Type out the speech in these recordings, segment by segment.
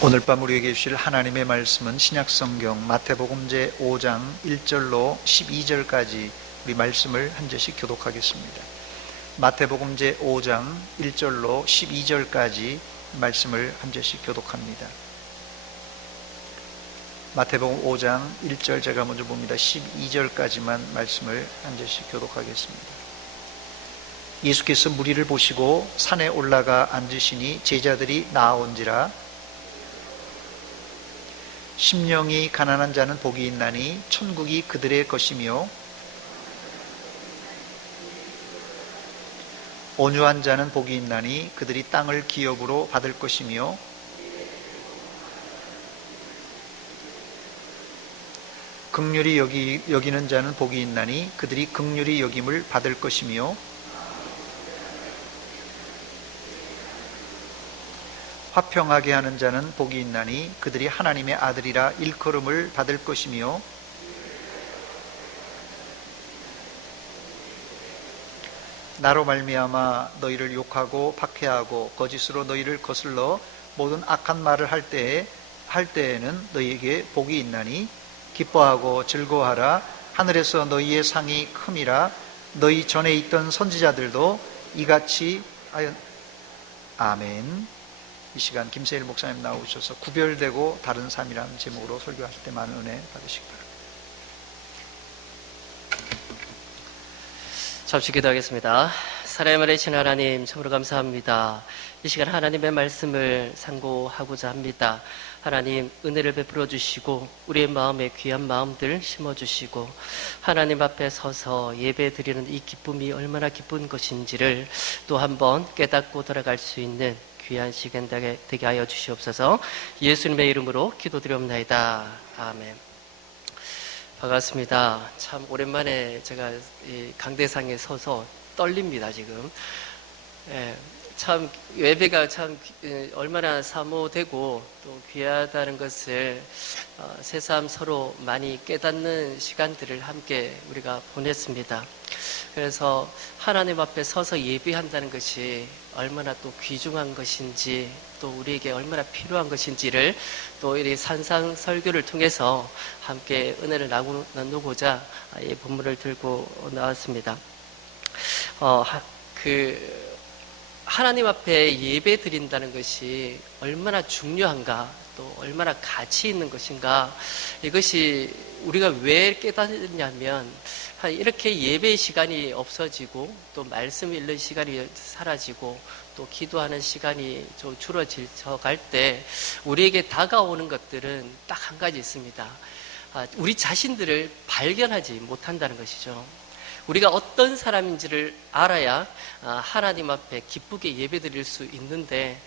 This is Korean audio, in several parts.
오늘 밤 우리에게 주실 하나님의 말씀은 신약성경 마태복음 제5장 1절로 12절까지 우리 말씀을 한 절씩 교독하겠습니다. 마태복음 제5장 1절로 12절까지 말씀을 한 절씩 교독합니다. 마태복음 5장 1절 제가 먼저 봅니다. 12절까지만 말씀을 한 절씩 교독하겠습니다. 예수께서 무리를 보시고 산에 올라가 앉으시니 제자들이 나아온지라. 심령이 가난한 자는 복이 있나니 천국이 그들의 것이며, 온유한 자는 복이 있나니 그들이 땅을 기업으로 받을 것이며, 긍휼히 여기는 자는 복이 있나니 그들이 긍휼히 여김을 받을 것이며, 화평하게 하는 자는 복이 있나니 그들이 하나님의 아들이라 일컬음을 받을 것이며, 나로 말미암아 너희를 욕하고 박해하고 거짓으로 너희를 거슬러 모든 악한 말을 할 때에는 너희에게 복이 있나니 기뻐하고 즐거워하라. 하늘에서 너희의 상이 큼이라. 너희 전에 있던 선지자들도 이같이 하였. 아멘. 이 시간 김세일 목사님 나오셔서 구별되고 다른 삶이라는 제목으로 설교하실 때 많은 은혜 받으시기 바랍니다. 잠시 기도하겠습니다. 사랑의 말이신 하나님, 참으로 감사합니다. 이 시간 하나님의 말씀을 상고하고자 합니다. 하나님, 은혜를 베풀어 주시고 우리의 마음에 귀한 마음들 심어주시고 하나님 앞에 서서 예배 드리는 이 기쁨이 얼마나 기쁜 것인지를 또 한번 깨닫고 돌아갈 수 있는 귀한 시간 되게 하여 주시옵소서. 예수님의 이름으로 기도드리옵나이다. 아멘. 반갑습니다. 참 오랜만에 제가 이 강대상에 서서 떨립니다, 지금. 참 예배가 참 얼마나 사모되고 또 귀하다는 것을 새삼 서로 많이 깨닫는 시간들을 함께 우리가 보냈습니다. 그래서 하나님 앞에 서서 예배한다는 것이 얼마나 또 귀중한 것인지 또 우리에게 얼마나 필요한 것인지를 또 이 산상 설교를 통해서 함께 은혜를 나누고자 이 본문을 들고 나왔습니다. 하나님 앞에 예배 드린다는 것이 얼마나 중요한가, 또 얼마나 가치 있는 것인가, 이것이 우리가 왜 깨닫느냐면 이렇게 예배 시간이 없어지고 또 말씀 읽는 시간이 사라지고 또 기도하는 시간이 좀 줄어져 갈 때 우리에게 다가오는 것들은 딱 한 가지 있습니다. 우리 자신들을 발견하지 못한다는 것이죠. 우리가 어떤 사람인지를 알아야 하나님 앞에 기쁘게 예배드릴 수 있는데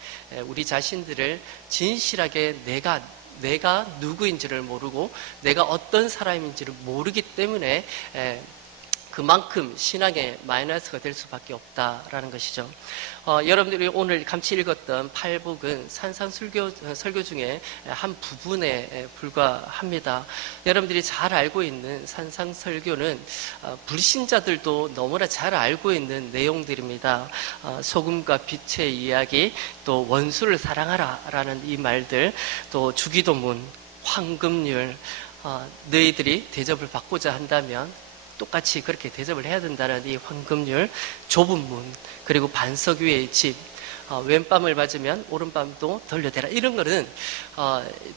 우리 자신들을 진실하게 내가 누구인지를 모르고 내가 어떤 사람인지를 모르기 때문에 그만큼 신앙에 마이너스가 될 수밖에 없다라는 것이죠. 여러분들이 오늘 같이 읽었던 팔복은 설교 중에 한 부분에 불과합니다. 여러분들이 잘 알고 있는 산상설교는 불신자들도 너무나 잘 알고 있는 내용들입니다. 소금과 빛의 이야기, 또 원수를 사랑하라 라는 이 말들, 또 주기도문, 황금률, 너희들이 대접을 받고자 한다면 똑같이 그렇게 대접을 해야 된다는 이 황금률, 좁은 문, 그리고 반석 위의 집, 왼밤을 맞으면 오른밤도 돌려대라. 이런 거는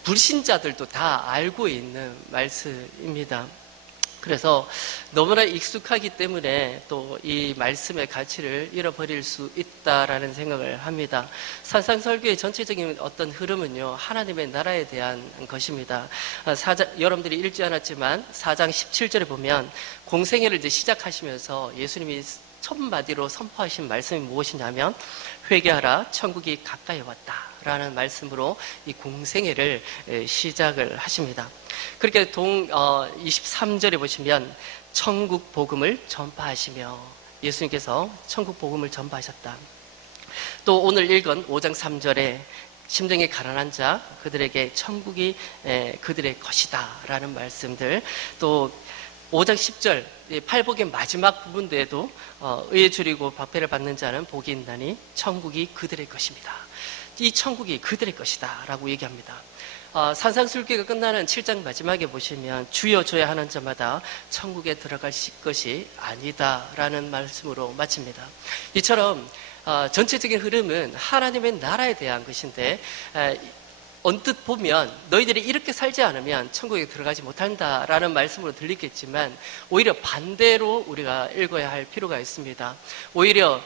불신자들도 다 알고 있는 말씀입니다. 그래서 너무나 익숙하기 때문에 또 이 말씀의 가치를 잃어버릴 수 있다라는 생각을 합니다. 산상설교의 전체적인 어떤 흐름은요, 하나님의 나라에 대한 것입니다. 여러분들이 읽지 않았지만 4장 17절에 보면 공생애를 이제 시작하시면서 예수님이 첫 마디로 선포하신 말씀이 무엇이냐면 회개하라, 천국이 가까이 왔다 라는 말씀으로 이 공생애를 시작을 하십니다. 그렇게 23절에 보시면 천국 복음을 전파하시며, 예수님께서 천국 복음을 전파하셨다. 또 오늘 읽은 5장 3절에 심령이 가난한 자 그들에게 천국이 그들의 것이다 라는 말씀들, 또 5장 10절 팔복의 마지막 부분에도 의에 줄이고 박배를 받는 자는 복이 있나니 천국이 그들의 것입니다. 이 천국이 그들의 것이다 라고 얘기합니다. 산상수훈기가 끝나는 7장 마지막에 보시면 주여 주여 하는 자마다 천국에 들어갈 것이 아니다 라는 말씀으로 마칩니다. 이처럼 전체적인 흐름은 하나님의 나라에 대한 것인데, 언뜻 보면 너희들이 이렇게 살지 않으면 천국에 들어가지 못한다라는 말씀으로 들리겠지만 오히려 반대로 우리가 읽어야 할 필요가 있습니다. 오히려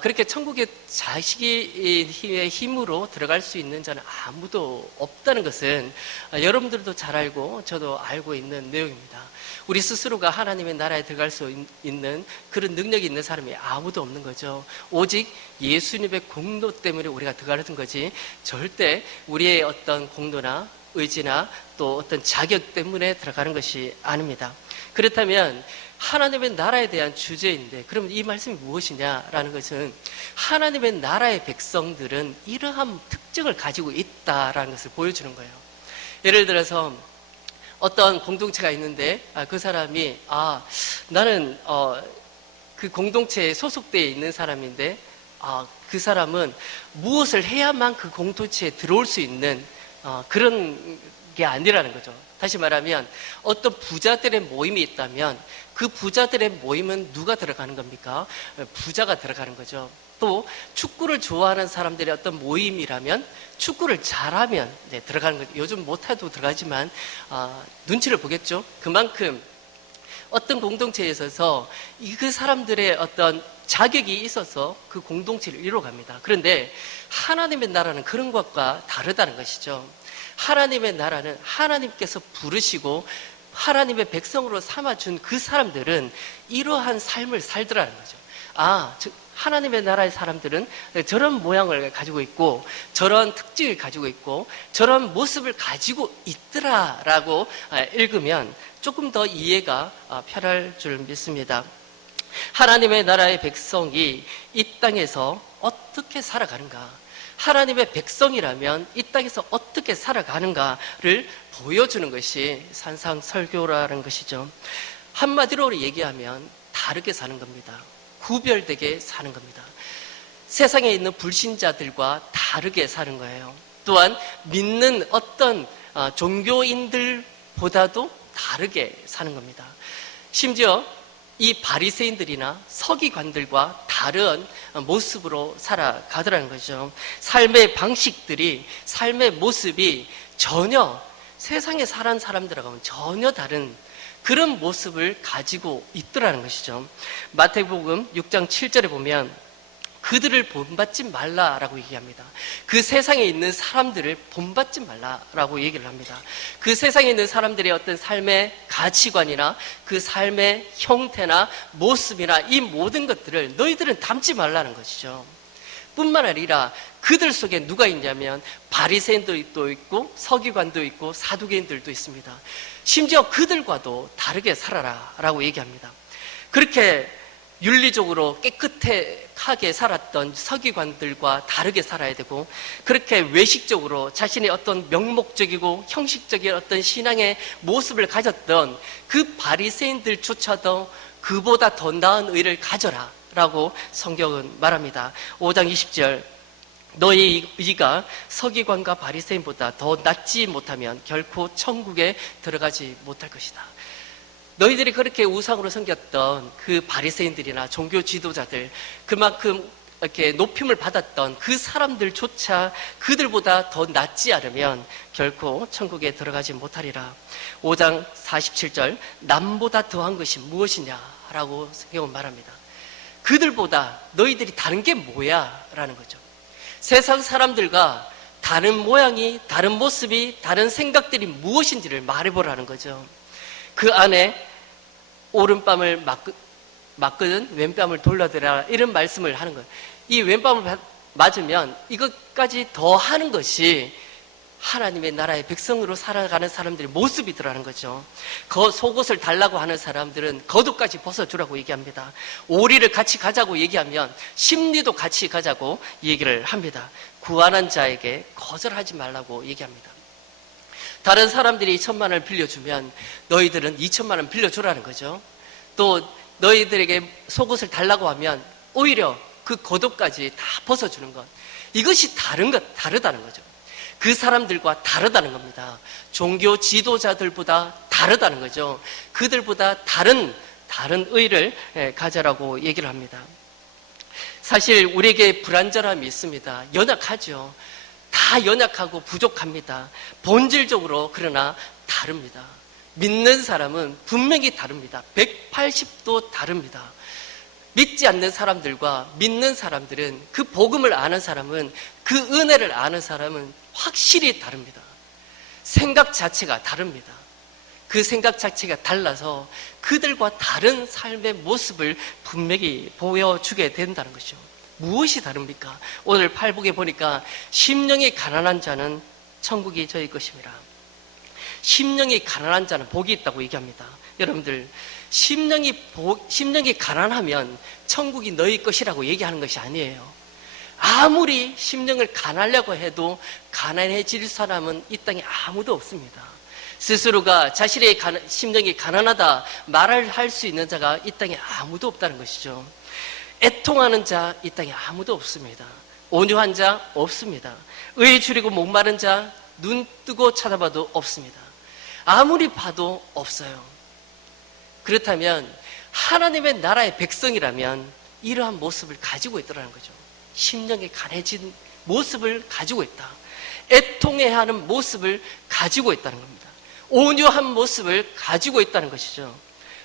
그렇게 천국에 자식의 힘으로 들어갈 수 있는 자는 아무도 없다는 것은 여러분들도 잘 알고 저도 알고 있는 내용입니다. 우리 스스로가 하나님의 나라에 들어갈 수 있는 그런 능력이 있는 사람이 아무도 없는 거죠. 오직 예수님의 공로 때문에 우리가 들어가는 거지 절대 우리의 어떤 공로나 의지나 또 어떤 자격 때문에 들어가는 것이 아닙니다. 그렇다면 하나님의 나라에 대한 주제인데, 그럼 이 말씀이 무엇이냐라는 것은 하나님의 나라의 백성들은 이러한 특징을 가지고 있다라는 것을 보여주는 거예요. 예를 들어서 어떤 공동체가 있는데 그 사람이 나는 그 공동체에 소속되어 있는 사람인데 그 사람은 무엇을 해야만 그 공동체에 들어올 수 있는 그런 게 아니라는 거죠. 다시 말하면 어떤 부자들의 모임이 있다면 그 부자들의 모임은 누가 들어가는 겁니까? 부자가 들어가는 거죠. 또 축구를 좋아하는 사람들의 어떤 모임이라면 축구를 잘하면 들어가는 거죠. 요즘 못해도 들어가지만 눈치를 보겠죠. 그만큼 어떤 공동체에 있어서 그 사람들의 어떤 자격이 있어서 그 공동체를 이루어갑니다. 그런데 하나님의 나라는 그런 것과 다르다는 것이죠. 하나님의 나라는 하나님께서 부르시고 하나님의 백성으로 삼아준 그 사람들은 이러한 삶을 살더라는 거죠. 하나님의 나라의 사람들은 저런 모양을 가지고 있고 저런 특징을 가지고 있고 저런 모습을 가지고 있더라라고 읽으면 조금 더 이해가 편할 줄 믿습니다. 하나님의 나라의 백성이 이 땅에서 어떻게 살아가는가, 하나님의 백성이라면 이 땅에서 어떻게 살아가는가를 보여주는 것이 산상설교라는 것이죠. 한마디로 얘기하면 다르게 사는 겁니다. 구별되게 사는 겁니다. 세상에 있는 불신자들과 다르게 사는 거예요. 또한 믿는 어떤 종교인들보다도 다르게 사는 겁니다. 심지어 이 바리새인들이나 서기관들과 다른 모습으로 살아가더라는 거죠. 삶의 방식들이, 삶의 모습이 전혀 세상에 사는 사람들하고는 전혀 다른 그런 모습을 가지고 있더라는 것이죠. 마태복음 6장 7절에 보면 그들을 본받지 말라라고 얘기합니다. 그 세상에 있는 사람들을 본받지 말라라고 얘기를 합니다. 그 세상에 있는 사람들의 어떤 삶의 가치관이나 그 삶의 형태나 모습이나 이 모든 것들을 너희들은 담지 말라는 것이죠. 뿐만 아니라 그들 속에 누가 있냐면 바리새인도 있고 서기관도 있고 사두개인들도 있습니다. 심지어 그들과도 다르게 살아라라고 얘기합니다. 그렇게 윤리적으로 깨끗하게 살았던 서기관들과 다르게 살아야 되고, 그렇게 외식적으로 자신의 어떤 명목적이고 형식적인 어떤 신앙의 모습을 가졌던 그 바리새인들조차도 그보다 더 나은 의를 가져라 라고 성경은 말합니다. 5장 20절, 너희 의가 서기관과 바리새인보다 더 낫지 못하면 결코 천국에 들어가지 못할 것이다. 너희들이 그렇게 우상으로 섬겼던 그 바리새인들이나 종교 지도자들, 그만큼 이렇게 높임을 받았던 그 사람들조차 그들보다 더 낫지 않으면 결코 천국에 들어가지 못하리라. 5장 47절, 남보다 더한 것이 무엇이냐라고 성경은 말합니다. 그들보다 너희들이 다른 게 뭐야? 라는 거죠. 세상 사람들과 다른 모양이, 다른 모습이, 다른 생각들이 무엇인지를 말해보라는 거죠. 그 안에 오른뺨을 맞거든 왼뺨을 돌려대라, 이런 말씀을 하는 거예요. 이 왼뺨을 맞으면 이것까지 더 하는 것이 하나님의 나라의 백성으로 살아가는 사람들의 모습이더라는 거죠. 속옷을 달라고 하는 사람들은 겉옷까지 벗어주라고 얘기합니다. 오리를 같이 가자고 얘기하면 심리도 같이 가자고 얘기를 합니다. 구하는 자에게 거절하지 말라고 얘기합니다. 다른 사람들이 2천만 원을 빌려주면 너희들은 2천만 원 빌려주라는 거죠. 또 너희들에게 속옷을 달라고 하면 오히려 그 겉옷까지 다 벗어주는 것. 이것이 다르다는 거죠. 그 사람들과 다르다는 겁니다. 종교 지도자들보다 다르다는 거죠. 그들보다 다른 의를 가져라고 얘기를 합니다. 사실 우리에게 불완전함이 있습니다. 연약하죠. 다 연약하고 부족합니다. 본질적으로 그러나 다릅니다. 믿는 사람은 분명히 다릅니다. 180도 다릅니다. 믿지 않는 사람들과 믿는 사람들은, 그 복음을 아는 사람은, 그 은혜를 아는 사람은 확실히 다릅니다. 생각 자체가 다릅니다. 그 생각 자체가 달라서 그들과 다른 삶의 모습을 분명히 보여주게 된다는 것이죠. 무엇이 다릅니까? 오늘 팔복에 보니까 심령이 가난한 자는 천국이 저희 것입니다. 심령이 가난한 자는 복이 있다고 얘기합니다. 여러분들, 심령이 가난하면 천국이 너희 것이라고 얘기하는 것이 아니에요. 아무리 심령을 가난하려고 해도 가난해질 사람은 이 땅에 아무도 없습니다. 스스로가 자신의 심령이 가난하다 말을 할 수 있는 자가 이 땅에 아무도 없다는 것이죠. 애통하는 자 이 땅에 아무도 없습니다. 온유한 자 없습니다. 의에 줄이고 목마른 자 눈 뜨고 찾아봐도 없습니다. 아무리 봐도 없어요. 그렇다면 하나님의 나라의 백성이라면 이러한 모습을 가지고 있다는 거죠. 심령이 가난해진 모습을 가지고 있다. 애통해야 하는 모습을 가지고 있다는 겁니다. 온유한 모습을 가지고 있다는 것이죠.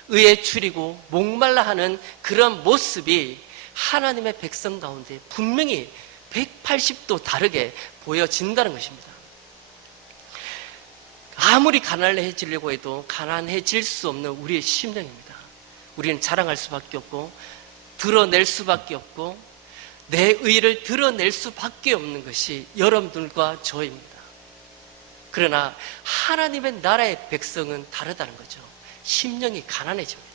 의에 줄이고 목말라 하는 그런 모습이 하나님의 백성 가운데 분명히 180도 다르게 보여진다는 것입니다. 아무리 가난해지려고 해도 가난해질 수 없는 우리의 심령입니다. 우리는 자랑할 수밖에 없고 드러낼 수밖에 없고 내 의를 드러낼 수밖에 없는 것이 여러분들과 저입니다. 그러나 하나님의 나라의 백성은 다르다는 거죠. 심령이 가난해집니다.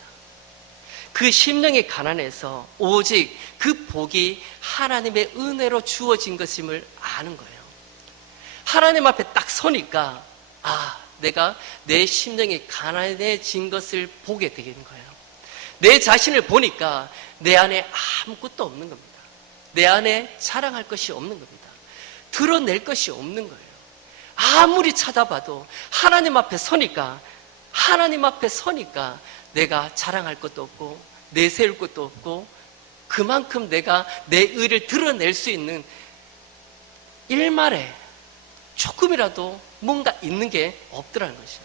그 심령이 가난해서 오직 그 복이 하나님의 은혜로 주어진 것임을 아는 거예요. 하나님 앞에 딱 서니까 내가 내 심령이 가난해진 것을 보게 되는 거예요. 내 자신을 보니까 내 안에 아무것도 없는 겁니다. 내 안에 자랑할 것이 없는 겁니다. 드러낼 것이 없는 거예요. 아무리 찾아봐도 하나님 앞에 서니까 내가 자랑할 것도 없고 내세울 것도 없고 그만큼 내가 내 의를 드러낼 수 있는 일말에 조금이라도 뭔가 있는 게 없더라는 것이죠.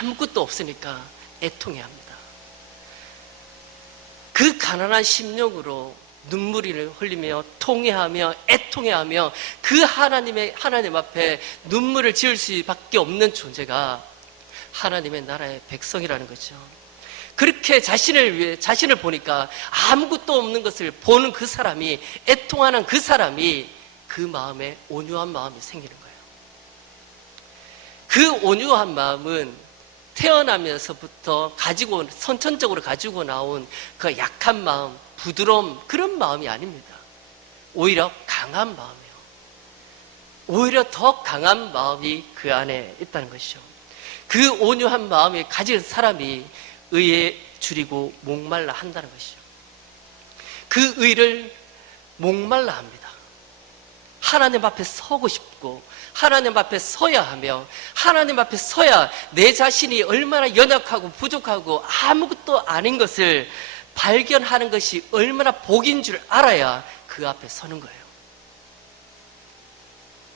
아무것도 없으니까 애통해야 합니다. 그 가난한 심령으로 눈물을 흘리며 통회하며 애통해하며 그 하나님 앞에 눈물을 지을 수밖에 없는 존재가 하나님의 나라의 백성이라는 거죠. 그렇게 자신을 보니까 아무것도 없는 것을 보는 그 사람이, 애통하는 그 사람이 그 마음에 온유한 마음이 생기는 거예요. 그 온유한 마음은 태어나면서부터 선천적으로 가지고 나온 그 약한 마음, 부드러움, 그런 마음이 아닙니다. 오히려 강한 마음이에요. 오히려 더 강한 마음이 그 안에 있다는 것이죠. 그 온유한 마음을 가진 사람이 의에 줄이고 목말라 한다는 것이죠. 그 의를 목말라 합니다. 하나님 앞에 서고 싶고 하나님 앞에 서야 하며 하나님 앞에 서야 내 자신이 얼마나 연약하고 부족하고 아무것도 아닌 것을 발견하는 것이 얼마나 복인 줄 알아야 그 앞에 서는 거예요.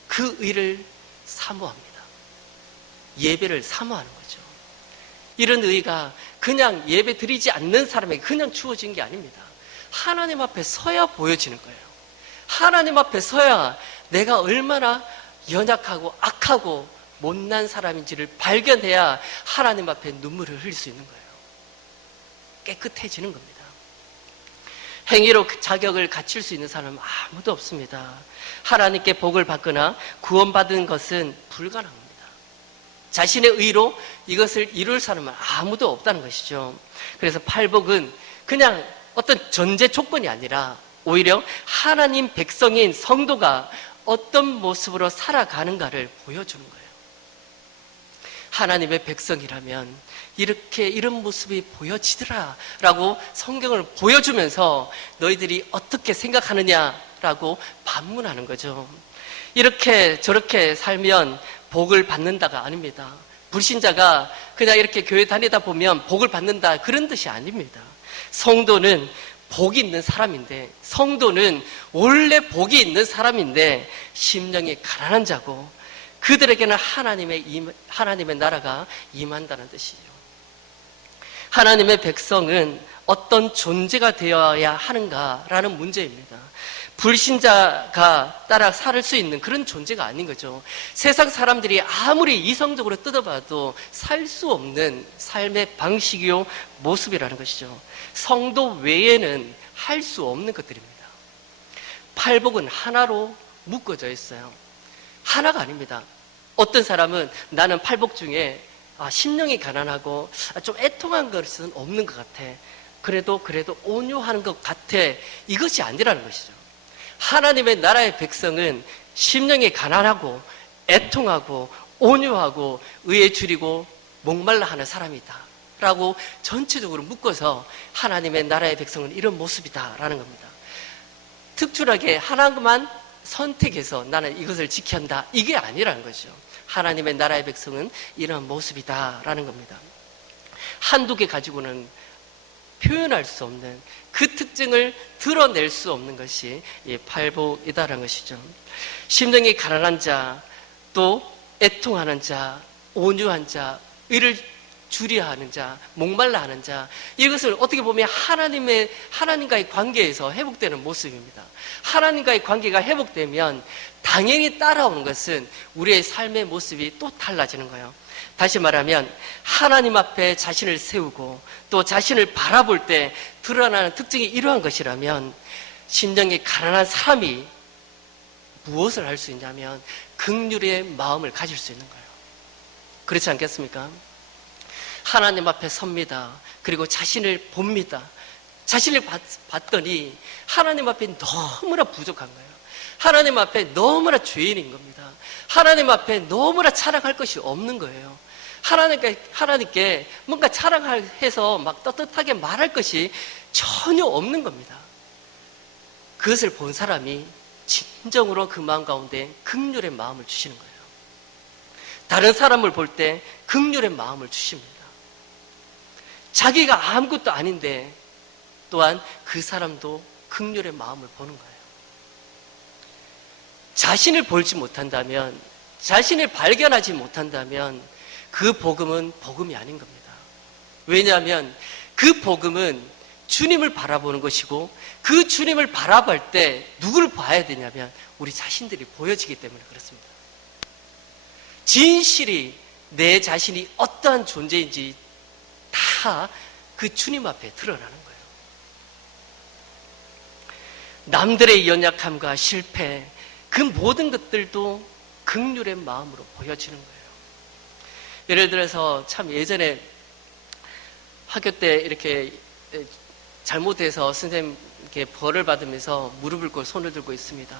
그 의를 사모합니다. 예배를 사모하는 거죠. 이런 의가 그냥 예배 드리지 않는 사람에게 그냥 주어진 게 아닙니다. 하나님 앞에 서야 보여지는 거예요. 하나님 앞에 서야 내가 얼마나 연약하고 악하고 못난 사람인지를 발견해야 하나님 앞에 눈물을 흘릴 수 있는 거예요. 깨끗해지는 겁니다. 행위로 자격을 갖출 수 있는 사람은 아무도 없습니다. 하나님께 복을 받거나 구원받은 것은 불가능합니다. 자신의 의로 이것을 이룰 사람은 아무도 없다는 것이죠. 그래서 팔복은 그냥 어떤 전제 조건이 아니라 오히려 하나님 백성인 성도가 어떤 모습으로 살아가는가를 보여주는 거예요. 하나님의 백성이라면 이런 모습이 보여지더라 라고 성경을 보여주면서 너희들이 어떻게 생각하느냐 라고 반문하는 거죠. 이렇게 저렇게 살면 복을 받는다가 아닙니다. 불신자가 그냥 이렇게 교회 다니다 보면 복을 받는다, 그런 뜻이 아닙니다. 성도는 복이 있는 사람인데, 성도는 원래 복이 있는 사람인데 심령이 가난한 자고, 그들에게는 하나님의 나라가 임한다는 뜻이죠. 하나님의 백성은 어떤 존재가 되어야 하는가라는 문제입니다. 불신자가 따라 살 수 있는 그런 존재가 아닌 거죠. 세상 사람들이 아무리 이성적으로 뜯어봐도 살 수 없는 삶의 방식이요 모습이라는 것이죠. 성도 외에는 할 수 없는 것들입니다. 팔복은 하나로 묶어져 있어요. 하나가 아닙니다. 어떤 사람은 나는 팔복 중에 심령이 가난하고 좀 애통한 것은 없는 것 같아. 그래도 온유하는 것 같아. 이것이 아니라는 것이죠. 하나님의 나라의 백성은 심령이 가난하고 애통하고 온유하고 의에 줄이고 목말라 하는 사람이다 라고 전체적으로 묶어서 하나님의 나라의 백성은 이런 모습이다 라는 겁니다. 특출하게 하나만 선택해서 나는 이것을 지켜야 한다, 이게 아니라는 거죠. 하나님의 나라의 백성은 이런 모습이다 라는 겁니다. 한두 개 가지고는 표현할 수 없는, 그 특징을 드러낼 수 없는 것이 이 팔복이다라는 것이죠. 심령이 가난한 자, 또 애통하는 자, 온유한 자, 의를 주리하는 자, 목말라 하는 자, 이것을 어떻게 보면 하나님과의 관계에서 회복되는 모습입니다. 하나님과의 관계가 회복되면 당연히 따라오는 것은 우리의 삶의 모습이 또 달라지는 거예요. 다시 말하면 하나님 앞에 자신을 세우고 또 자신을 바라볼 때 드러나는 특징이 이러한 것이라면, 심령이 가난한 사람이 무엇을 할 수 있냐면 긍휼의 마음을 가질 수 있는 거예요. 그렇지 않겠습니까? 하나님 앞에 섭니다. 그리고 자신을 봅니다. 자신을 봤더니 하나님 앞에 너무나 부족한 거예요. 하나님 앞에 너무나 죄인인 겁니다. 하나님 앞에 너무나 자랑할 것이 없는 거예요. 하나님께 뭔가 자랑해서 막 떳떳하게 말할 것이 전혀 없는 겁니다. 그것을 본 사람이 진정으로 그 마음 가운데 긍휼의 마음을 주시는 거예요. 다른 사람을 볼 때 긍휼의 마음을 주십니다. 자기가 아무것도 아닌데 또한 그 사람도 긍휼의 마음을 보는 거예요. 자신을 볼지 못한다면, 자신을 발견하지 못한다면 그 복음은 복음이 아닌 겁니다. 왜냐하면 그 복음은 주님을 바라보는 것이고, 그 주님을 바라볼 때 누구를 봐야 되냐면 우리 자신들이 보여지기 때문에 그렇습니다. 진실이 내 자신이 어떠한 존재인지 다 그 주님 앞에 드러나는 거예요. 남들의 연약함과 실패, 그 모든 것들도 긍휼의 마음으로 보여지는 거예요. 예를 들어서 참 예전에 학교 때 이렇게 잘못해서 선생님께 벌을 받으면서 무릎을 꿇고 손을 들고 있습니다.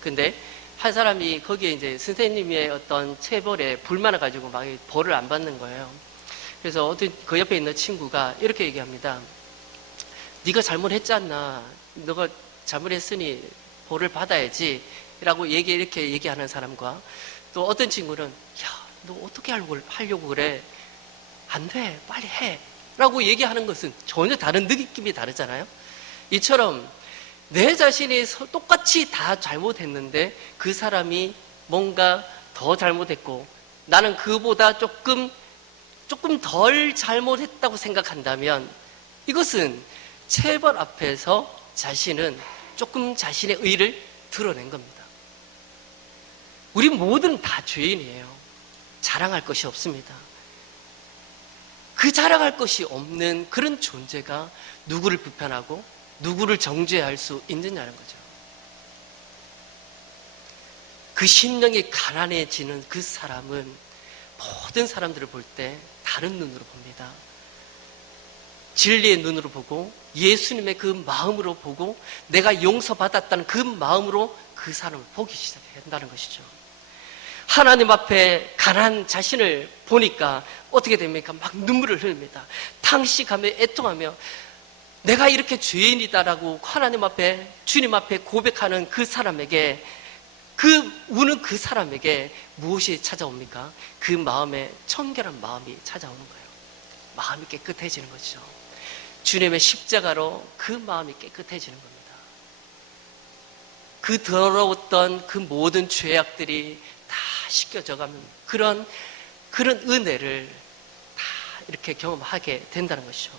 근데 한 사람이 거기에 이제 선생님의 어떤 체벌에 불만을 가지고 막 벌을 안 받는 거예요. 그래서 그 옆에 있는 친구가 이렇게 얘기합니다. 네가 잘못했지 않나? 너가 잘못했으니 벌을 받아야지 라고 이렇게 얘기하는 사람과, 또 어떤 친구는 야, 너 어떻게 하려고 그래? 안 돼, 빨리 해 라고 얘기하는 것은 전혀 다른 느낌이 다르잖아요. 이처럼 내 자신이 똑같이 다 잘못했는데 그 사람이 뭔가 더 잘못했고 나는 그보다 조금 덜 잘못했다고 생각한다면, 이것은 체벌 앞에서 자신은 조금 자신의 의를 드러낸 겁니다. 우리 모두는 다 죄인이에요. 자랑할 것이 없습니다. 그 자랑할 것이 없는 그런 존재가 누구를 비판하고 누구를 정죄할 수 있느냐는 거죠. 그 심령이 가난해지는 그 사람은 모든 사람들을 볼 때 다른 눈으로 봅니다. 진리의 눈으로 보고 예수님의 그 마음으로 보고 내가 용서받았다는 그 마음으로 그 사람을 보기 시작한다는 것이죠. 하나님 앞에 가난한 자신을 보니까 어떻게 됩니까? 막 눈물을 흘립니다. 탄식하며 애통하며 내가 이렇게 죄인이다라고 하나님 앞에, 주님 앞에 고백하는 그 사람에게, 우는 그 사람에게 무엇이 찾아옵니까? 그 마음에 청결한 마음이 찾아오는 거예요. 마음이 깨끗해지는 거죠. 주님의 십자가로 그 마음이 깨끗해지는 겁니다. 그 더러웠던 그 모든 죄악들이 다 씻겨져가면 그런 은혜를 다 이렇게 경험하게 된다는 것이죠.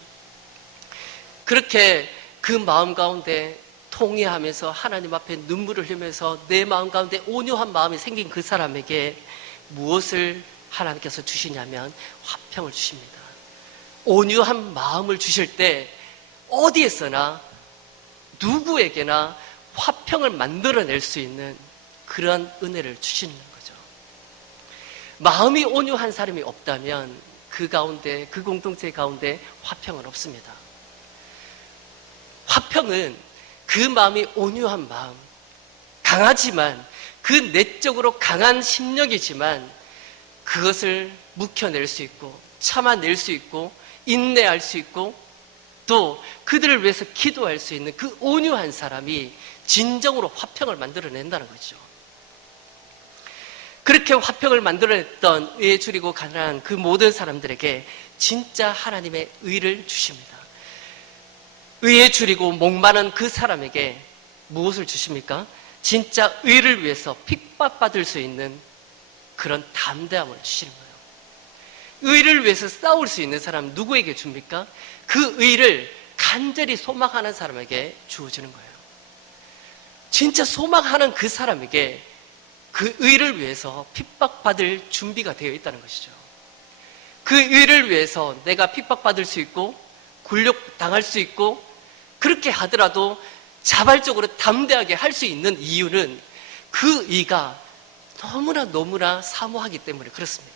그렇게 그 마음 가운데 통회하면서 하나님 앞에 눈물을 흘리면서 내 마음 가운데 온유한 마음이 생긴 그 사람에게 무엇을 하나님께서 주시냐면 화평을 주십니다. 온유한 마음을 주실 때 어디에서나 누구에게나 화평을 만들어낼 수 있는 그런 은혜를 주시는 거죠. 마음이 온유한 사람이 없다면 그 가운데, 그 공동체 가운데 화평은 없습니다. 화평은 그 마음이 온유한 마음, 강하지만 그 내적으로 강한 심령이지만 그것을 묵혀낼 수 있고 참아낼 수 있고 인내할 수 있고 또 그들을 위해서 기도할 수 있는 그 온유한 사람이 진정으로 화평을 만들어낸다는 거죠. 그렇게 화평을 만들어냈던 의에 줄이고 가난한 그 모든 사람들에게 진짜 하나님의 의를 주십니다. 의에 줄이고 목마른 그 사람에게 무엇을 주십니까? 진짜 의를 위해서 핍박받을 수 있는 그런 담대함을 주시는 거예요. 의를 위해서 싸울 수 있는 사람 누구에게 줍니까? 그 의를 간절히 소망하는 사람에게 주어지는 거예요. 진짜 소망하는 그 사람에게 그 의를 위해서 핍박받을 준비가 되어 있다는 것이죠. 그 의를 위해서 내가 핍박받을 수 있고 굴욕당할 수 있고 그렇게 하더라도 자발적으로 담대하게 할 수 있는 이유는 그 의가 너무나 사모하기 때문에 그렇습니다.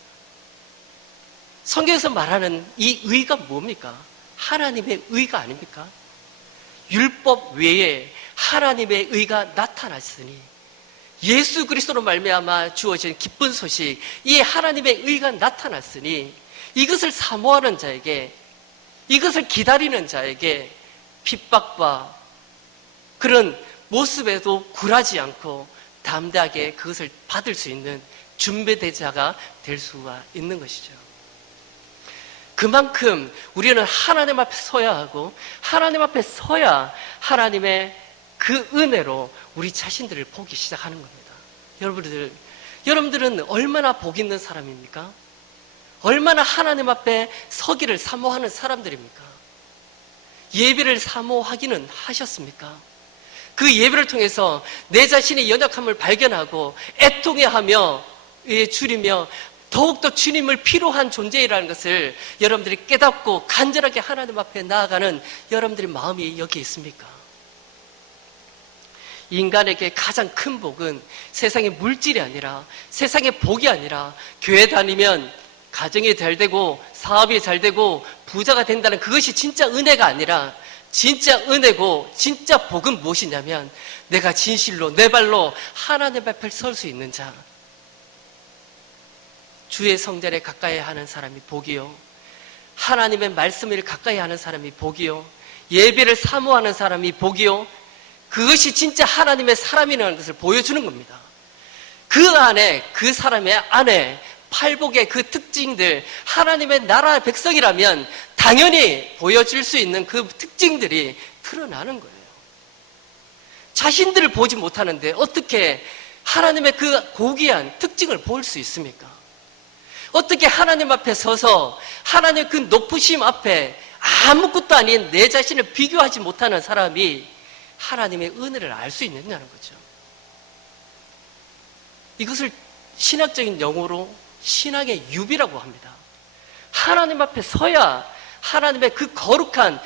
성경에서 말하는 이 의가 뭡니까? 하나님의 의가 아닙니까? 율법 외에 하나님의 의가 나타났으니 예수 그리스도로 말미암아 주어진 기쁜 소식, 이 하나님의 의가 나타났으니 이것을 사모하는 자에게, 이것을 기다리는 자에게 핍박과 그런 모습에도 굴하지 않고 담대하게 그것을 받을 수 있는 준비대자가 될 수가 있는 것이죠. 그만큼 우리는 하나님 앞에 서야 하고 하나님 앞에 서야 하나님의 그 은혜로 우리 자신들을 보기 시작하는 겁니다. 여러분들은 얼마나 복 있는 사람입니까? 얼마나 하나님 앞에 서기를 사모하는 사람들입니까? 예배를 사모하기는 하셨습니까? 그 예배를 통해서 내 자신의 연약함을 발견하고 애통해하며 줄이며 더욱더 주님을 필요한 존재이라는 것을 여러분들이 깨닫고 간절하게 하나님 앞에 나아가는 여러분들의 마음이 여기에 있습니까? 인간에게 가장 큰 복은 세상의 물질이 아니라, 세상의 복이 아니라 교회 다니면 가정이 잘 되고 사업이 잘 되고 부자가 된다는 그것이 진짜 은혜가 아니라, 진짜 은혜고 진짜 복은 무엇이냐면 내가 진실로 내 발로 하나님 앞에 설 수 있는 자, 주의 성전에 가까이 하는 사람이 복이요, 하나님의 말씀을 가까이 하는 사람이 복이요, 예배를 사모하는 사람이 복이요, 그것이 진짜 하나님의 사람이라는 것을 보여주는 겁니다. 그 안에, 그 사람의 안에 팔복의 그 특징들, 하나님의 나라 백성이라면 당연히 보여줄 수 있는 그 특징들이 드러나는 거예요. 자신들을 보지 못하는데 어떻게 하나님의 그 고귀한 특징을 볼 수 있습니까? 어떻게 하나님 앞에 서서 하나님의 그 높으심 앞에 아무것도 아닌 내 자신을 비교하지 못하는 사람이 하나님의 은혜를 알 수 있느냐는 거죠. 이것을 신학적인 용어로 신앙의 유비라고 합니다. 하나님 앞에 서야 하나님의 그 거룩한,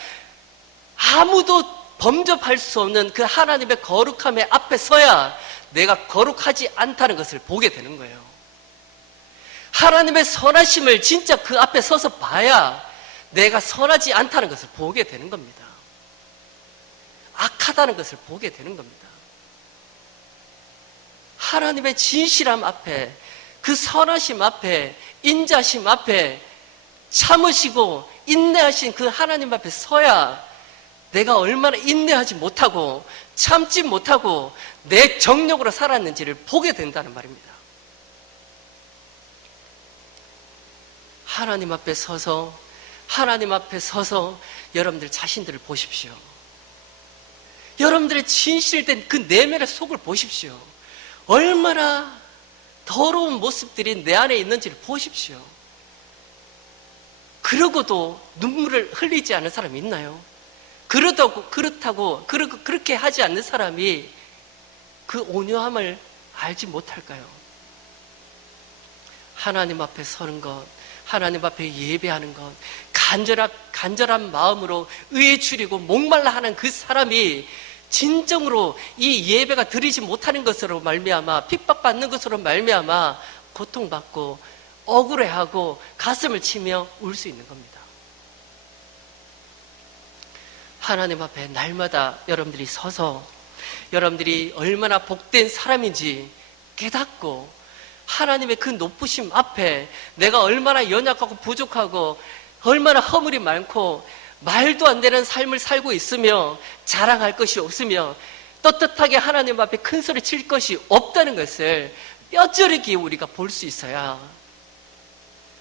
아무도 범접할 수 없는 그 하나님의 거룩함의 앞에 서야 내가 거룩하지 않다는 것을 보게 되는 거예요. 하나님의 선하심을 진짜 그 앞에 서서 봐야 내가 선하지 않다는 것을 보게 되는 겁니다. 악하다는 것을 보게 되는 겁니다. 하나님의 진실함 앞에, 그 선하심 앞에, 인자심 앞에 참으시고 인내하신 그 하나님 앞에 서야 내가 얼마나 인내하지 못하고 참지 못하고 내 정력으로 살았는지를 보게 된다는 말입니다. 하나님 앞에 서서 여러분들 자신들을 보십시오. 여러분들의 진실된 그 내면의 속을 보십시오. 얼마나 더러운 모습들이 내 안에 있는지를 보십시오. 그러고도 눈물을 흘리지 않는 사람이 있나요? 그렇다고 그렇게 하지 않는 사람이 그 온유함을 알지 못할까요? 하나님 앞에 서는 것, 하나님 앞에 예배하는 것, 간절한 마음으로 의에 추리고 목말라 하는 그 사람이 진정으로 이 예배가 드리지 못하는 것으로 말미암아, 핍박받는 것으로 말미암아 고통받고 억울해하고 가슴을 치며 울 수 있는 겁니다. 하나님 앞에 날마다 여러분들이 서서 여러분들이 얼마나 복된 사람인지 깨닫고 하나님의 그 높으심 앞에 내가 얼마나 연약하고 부족하고 얼마나 허물이 많고 말도 안 되는 삶을 살고 있으며 자랑할 것이 없으며 떳떳하게 하나님 앞에 큰 소리 칠 것이 없다는 것을 뼈저리게 우리가 볼 수 있어야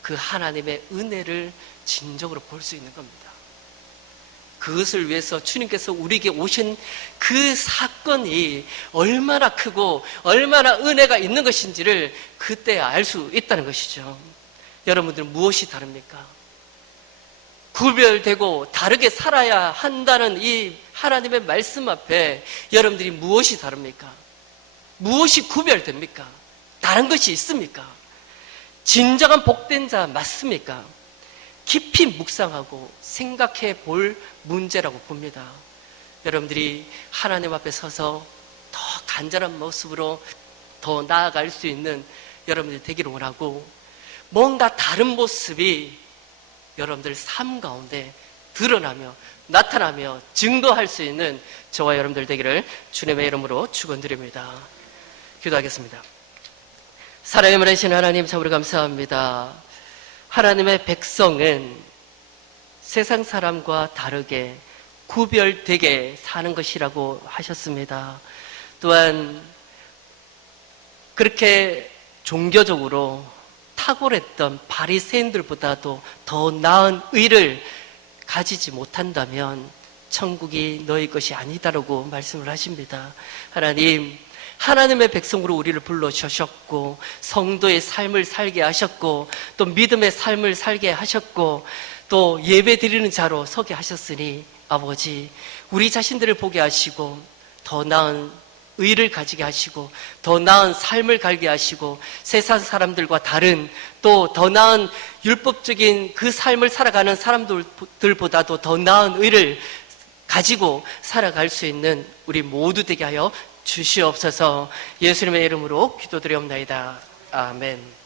그 하나님의 은혜를 진정으로 볼 수 있는 겁니다. 그것을 위해서 주님께서 우리에게 오신 그 사건이 얼마나 크고 얼마나 은혜가 있는 것인지를 그때 알 수 있다는 것이죠. 여러분들은 무엇이 다릅니까? 구별되고 다르게 살아야 한다는 이 하나님의 말씀 앞에 여러분들이 무엇이 다릅니까? 무엇이 구별됩니까? 다른 것이 있습니까? 진정한 복된 자 맞습니까? 깊이 묵상하고 생각해 볼 문제라고 봅니다. 여러분들이 하나님 앞에 서서 더 간절한 모습으로 더 나아갈 수 있는 여러분들이 되기를 원하고, 뭔가 다른 모습이 여러분들 삶 가운데 드러나며 나타나며 증거할 수 있는 저와 여러분들 되기를 주님의 이름으로 축원드립니다. 기도하겠습니다. 사랑의 은혜신 하나님, 참 우리 감사합니다. 하나님의 백성은 세상 사람과 다르게 구별되게 사는 것이라고 하셨습니다. 또한 그렇게 종교적으로 탁월했던 바리새인들보다도 더 나은 의를 가지지 못한다면 천국이 너희 것이 아니다라고 말씀을 하십니다. 하나님, 하나님의 백성으로 우리를 불러주셨고 성도의 삶을 살게 하셨고 또 믿음의 삶을 살게 하셨고 또 예배 드리는 자로 서게 하셨으니 아버지, 우리 자신들을 보게 하시고 더 나은 의를 가지게 하시고 더 나은 삶을 갈게 하시고 세상 사람들과 다른 또 더 나은 율법적인 그 삶을 살아가는 사람들보다도 더 나은 의를 가지고 살아갈 수 있는 우리 모두 되게 하여 주시옵소서. 예수님의 이름으로 기도드리옵나이다. 아멘.